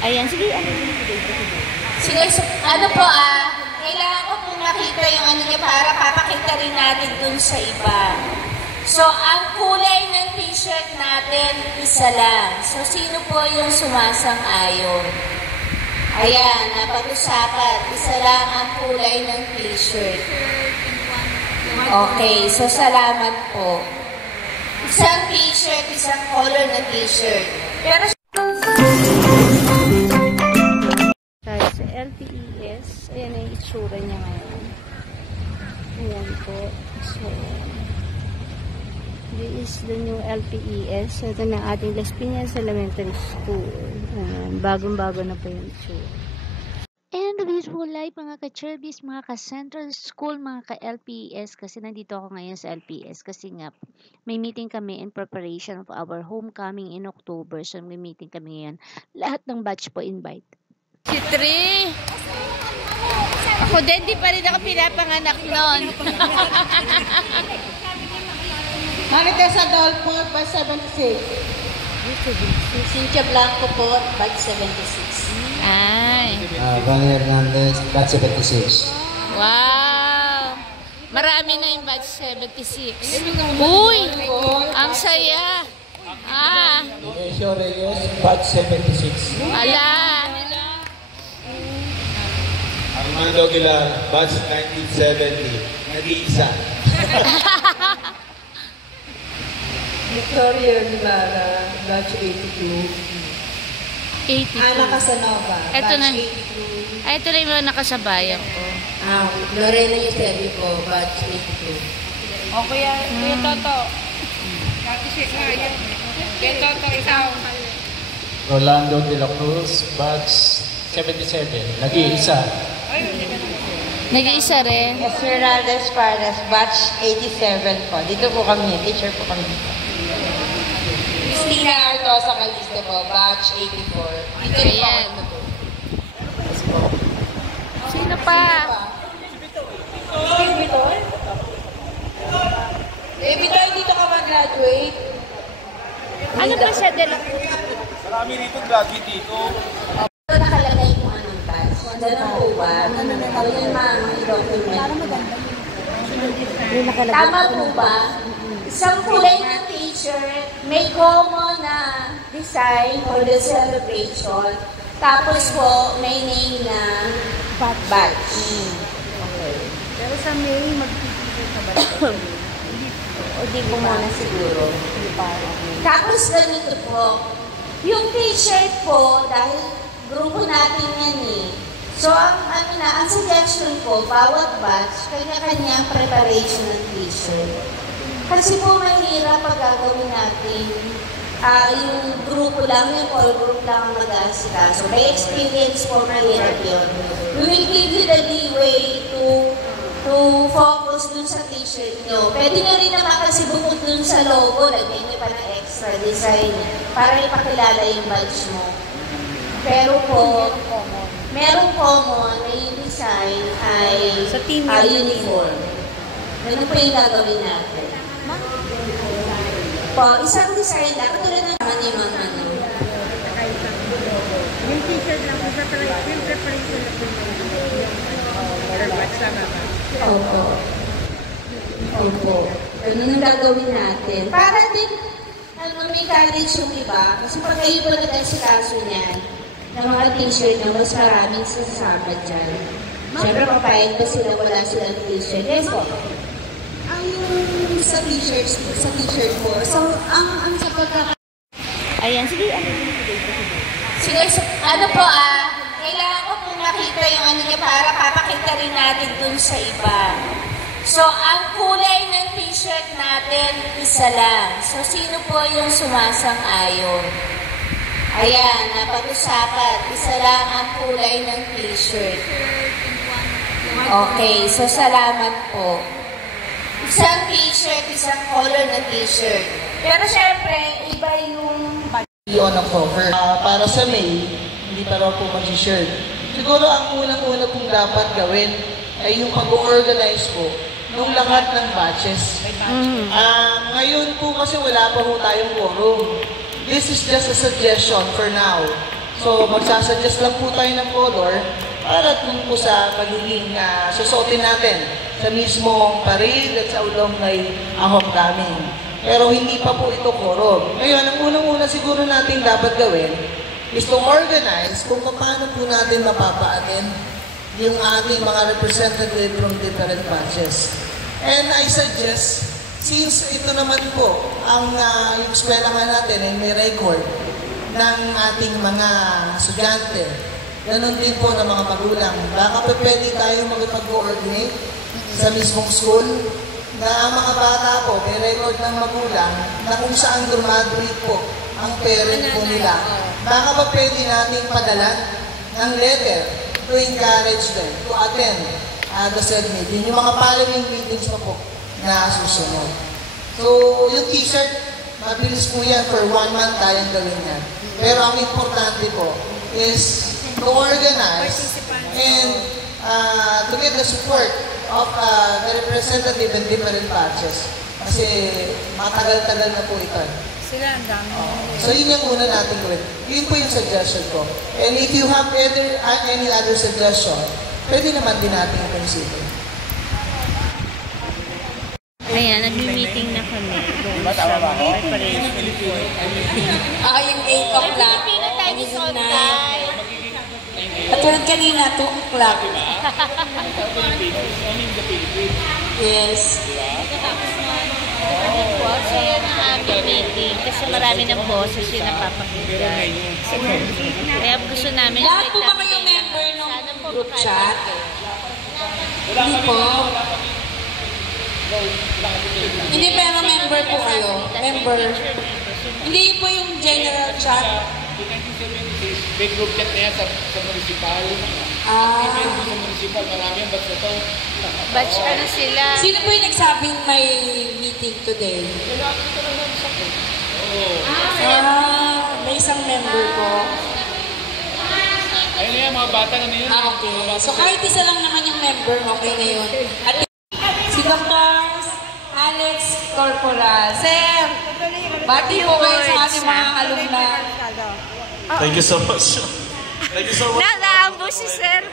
Ayan, sige, Sige, so, ano po kailangan ko pong makita yung ano niya para papakita rin natin dun sa iba. So, ang kulay ng t-shirt natin, isa lang. So, sino po yung sumasang-ayon? Ayan, napag-usapan. Isa lang ang kulay ng t-shirt. Okay, so salamat po. Isang t-shirt, isang color na t-shirt. Pero sa LPES, ayan ang itsura niya ngayon. Ayan po. So, this is the new LPES. Ito na ating Las Piñas Elementary School. Bagong-bago na po yung itsura. And this whole life mga ka-Cherbis, mga ka-Central School, mga ka-LPES, kasi nandito ako ngayon sa LPES kasi nga may meeting kami in preparation of our homecoming in October. So may meeting kami ngayon. Lahat ng batch po invite. si Tri. Ako din, di pa rin ako pinapanganak noon. Marites Adolfo, batch 76. Cynthia Blanco po, batch 76. Ay. Vanny Hernandez, batch 76. Wow! Marami na yung batch 76. Uy! Ang saya! Ignacio Reyes, batch 76. Ala! Armando Aguilar, batch 1970. Nag-iisa. Victoria Lara, batch 82. 82. Ana Casanova, Ito na. batch 82. Ay, ito na yung mga nakasabayan ko. Lorena Yusebi po, batch 82. O, Kuya Toto. Kati-shake nga yan. Kuya Toto, ikaw. Rolando de la Cruz, batch 77. Nag-iisa. Nag-iisa rin. Esmeralda Pardas, batch 87 po. Dito po kami, teacher po kami. Christina Artosa Caliste po, batch 84. Dito rin po Ayan. kami. Sino pa? Bitoy, dito ka mag-graduate. Ano ba siya? Marami rito graduate dito. Ito nakalagay kung anong batch. Ganun po ba? Yung mga document. Tama po ba? Isang kulay ng t-shirt, may common na design for the celebration. Tapos po, may name na batch. Okay. Pero sa May, mag-t-shirt ka ba? O di po muna siguro. Tapos ganito po, yung t-shirt po, dahil grupo natin yan eh. So, ang suggestion ko, bawat batch, kanya-kanyang preparation ng t-shirt. Kasi po mahirap pag gagawin natin, yung grupo lang, yung all group lang ang mag-aasikaso. May experience po, mahirap yun. We will give you the leeway to focus dun sa t-shirt nyo. Pwede nyo rin naman kasi bukod dun sa logo, lagyan nyo pa ng extra design para ipakilala yung badge mo. Pero po, merong common na yung design ay Sa team uniform. Ano po yung gagawin natin? Po, isang design lang. Katulad ng naman yung mga ano. Yung t-shirt lang, yung preparation na po yung batch tama ba? Opo. Opo. Ganun ang gagawin natin. Para din, may college yung iba. Kasi pag kayo po nag-asikaso niyan, ng mga t-shirt na mas maraming sasama dyan. Siyempre, papayag ba sila wala silang t-shirt? Yes po. Yung sa t-shirt po. So, ang sa pagkaka... Ayan, sige, Sige, so, ano po kailangan ko pong makita yung ano niya para papakita rin natin dun sa iba. So, ang kulay ng t-shirt natin, isa lang. So, sino po yung sumasang-ayon? Ayan, napag-usapan. Isa lang ang kulay ng t-shirt. Okay, so salamat po. Isang t-shirt, isang color na t-shirt. Pero syempre, iba yung on a cover. Para sa May, hindi pa raw po mag-shirt. Siguro ang unang-una pong dapat gawin ay yung pag-organize po ng lahat ng batches. Ngayon po kasi wala pa po tayong quorum. This is just a suggestion for now. So, magsasuggest lang po tayo ng color para dun po sa pagiging susuotin natin sa mismong parade at sa alumni homecoming. Pero hindi pa po ito quorum. Ngayon, ang unang-una siguro natin dapat gawin is to organize kung paano po natin mapapa-attend yung ating mga representative from different batches. And I suggest, since ito naman po, yung eskwela nga natin ay may record ng ating mga estudyante, ganun din po ng mga magulang. Baka pa pwede tayo magpag-coordinate sa mismong school na ang mga bata po may record ng magulang na kung saan graduate po ang parent po nila. Baka pa pwede natin padalan ng letter to encourage them to attend the said meeting. Yung mga following meetings pa po na susunod. So, yung t-shirt, mabilis po yan for 1 month tayong gawin yan. Pero ang importante po is to organize and to get the support of the representative in different batches. Kasi matagal-tagal na po ito. Sila ang dami. So yun yung una natin gawin. Yun po yung suggestion ko. And if you have any other suggestion, pwede naman din natin consider. Ayan, nag-meeting na kami. Doon sa mga preparation. Yung 8 o'clock. Pilipino tayo is on time. Katulad kanina, 2 o'clock. Yes. So yan ang aming meeting. Kasi marami ng boses yun napapakinggan. Kaya gusto namin... Lahat po ba kayong member ng group chat? Hindi po. Hindi, pero member po kayo. Member. Hindi po yung general chat. May group chat na yan sa municipal. Sa municipal, marami ang batch na to. Batch ano sila? Sino po yung nagsabing may meeting today? May isang member po. Ayun na yan, mga bata na yun. Okay. So kahit isa lang naman yung member, okay na yun. At si Dr. Alex Corporal. Sir, bati po kayo sa ating mga alumna. Thank you so much. Thank you so much. Nakaambo si sir.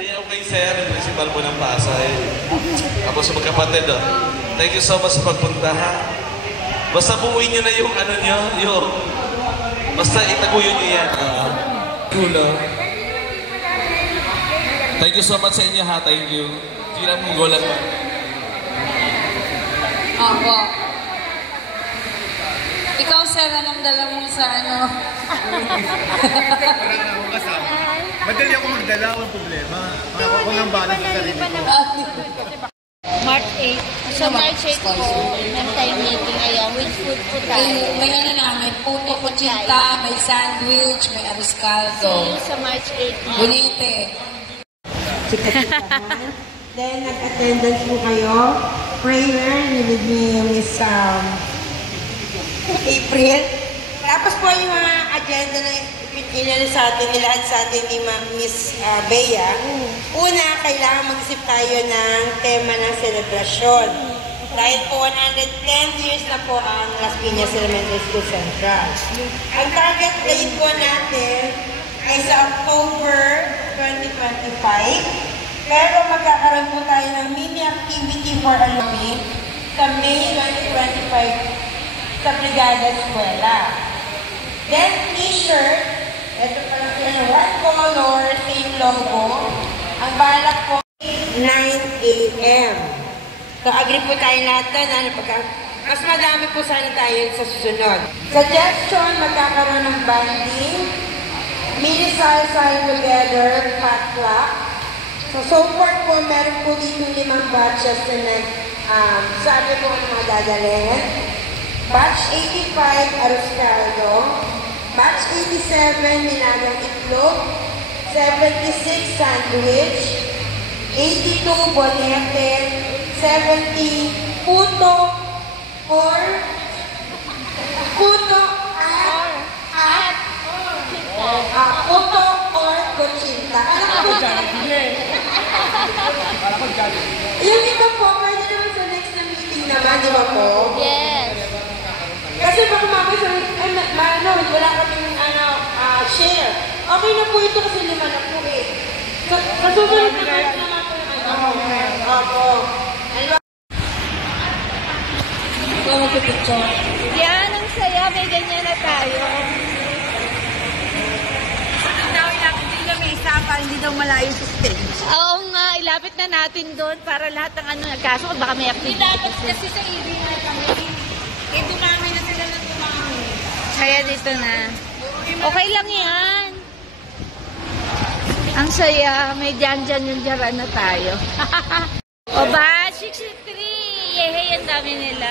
Okay, sir. Principal po ng Pasay. Ako sa magkapatid. Thank you so much sa pagpunta, ha? Basta buuin nyo na yung ano nyo, yung... Basta itaguyon nyo yan. Cool, Thank you so much sa inyo, ha? Thank you. Hindi lang mong golan mo. Ako. Ikaw, sir, anong dala mo sa ano? Parang ako kasama. Madali ako magdala, walang problema. Ako nang balance sa sarili ko. March 8. So March 8 po, meron tayong meeting. Ayan, with food po tayo. May ano namin, puto, kuchinta, may sandwich, may ariscaldo. See you sa March 8. Bunete. Then, nag-attendance po kayo. Prayer, nilid niyo yung Miss April. Tapos po yung mga agenda na inano sa atin, nilaan sa atin ni Miss Bea. Una, kailangan mag-isip tayo ng tema ng selebrasyon. Dahil po 110 years na po ang Las Piñas Elementary School Central. Ang target date po natin ay sa October 2025. Pero magkakaroon po tayo ng mini activity for alumni sa May 2025 sa Brigada Eskwela. Then, t-shirt. Ito pa lang sila ng one color, same logo. Ang balak po, 9 a.m. So, agree po tayo lahat na mas madami po sana tayo sa susunod. Suggestion, magkakaroon ng banding, mini side together, potluck. So far po, meron po dito 5 batches na sabi po ang mga dadalhin. Batch 85, arroz caldo. Batch 87, nilagang itlog. 76, sandwich. 82, bonete. 70, puto or puto kuchinta. Yung iba po, pwede naman sa next na meeting naman, di ba po? Yes. Kasi baka mamaya sa wala kaming share. Okay na po ito kasi 5 na po eh. Kasusunod na batch naman po yung Opo. Ikaw magpipicture. Yan, ang saya. May ganyan na tayo. Hindi daw malayo sa stage. Oo nga, ilapit na natin doon para lahat ng ano, kaso baka may activity. Dapat kasi sa EV na kami. Eh, dumami na sila ng dumami. Kaya dito na. Okay lang yan. Ang saya. May dyan yung jaran na tayo. O ba? 63! Yehey, ang dami nila.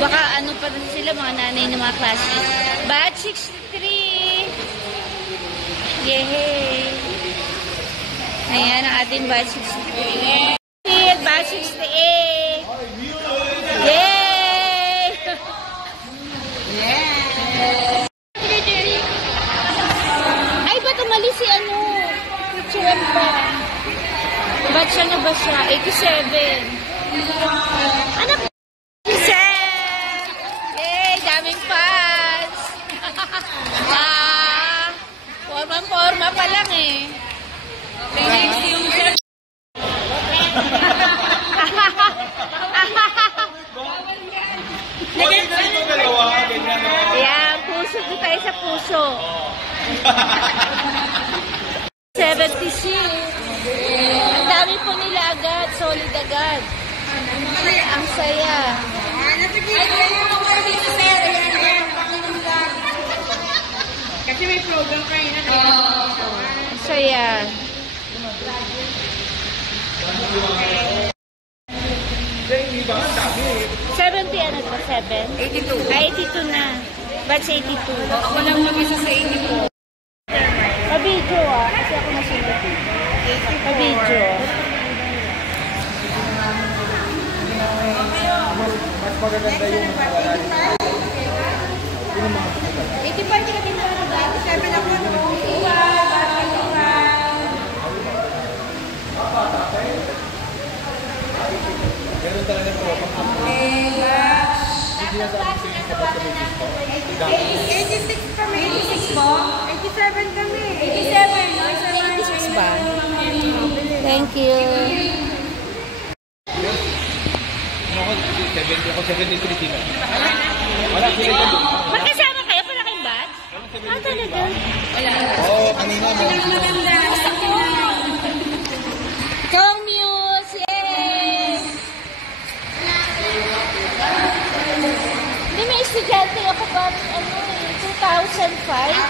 Baka ano pa rin sila, mga nanay ng mga classmates. Batch 63! Yehey! Ayan ang ating batch 63. Batch 68! Yay! Ay, ba't umalis si ano? Picturean pa. Ba't siya na ba siya? 87. Anak! 87! Yay! Daming fans! Forma pa lang eh. Yan, puso. Doon tayo sa puso. 76. Ang dami po nila agad. Solid agad. Ang saya. Kasi may program kayo na. Ang saya. $70 ano ba? 7? 82. Ah, 82 na. Batch 82. Ako lang mag-isa sa 82. Pabidyo ah. Kasi ako nasunod. Pabidyo. Mas magaganda yung 85 ka din ba? 87 ako. meron talaga po. 86 kami. 86 po? 87 kami. 87, no? 86 ba? Thank you. Ako 73 sila. Wala sila dyan. Magkasama kayo para kayong batch? Ah, talaga? Oo, kanina. Kong Muse! Yay! Hindi, may estudyante ako batch, ano eh, 2005.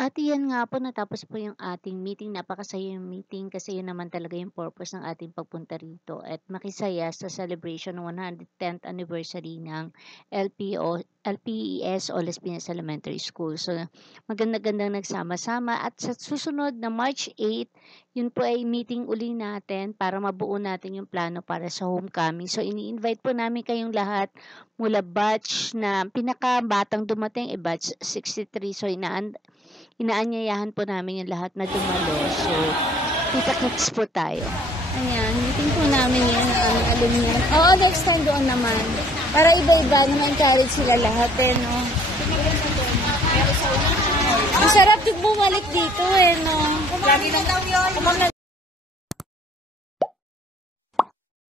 At yan nga po, natapos po yung ating meeting. Napakasaya yung meeting kasi yun naman talaga yung purpose ng ating pagpunta rito. At makisaya sa celebration ng 110th anniversary ng LPES o Las Piñas Elementary School. So, maganda-gandang nagsama-sama. At sa susunod na March 8, yun po ay meeting uli natin para mabuo natin yung plano para sa homecoming. So, ini-invite po namin kayong lahat mula batch na pinakabatang dumating, batch 63. So, inaanyayahan po namin yung lahat na dumalo. So, kita-kits po tayo. Ayan, meeting po namin yan ang aming alumni. Oo, next time doon naman. Para iba-iba na ma-encourage sila lahat eh, no? Ang sarap yung bumalik dito eh, no? Lagi na daw yun.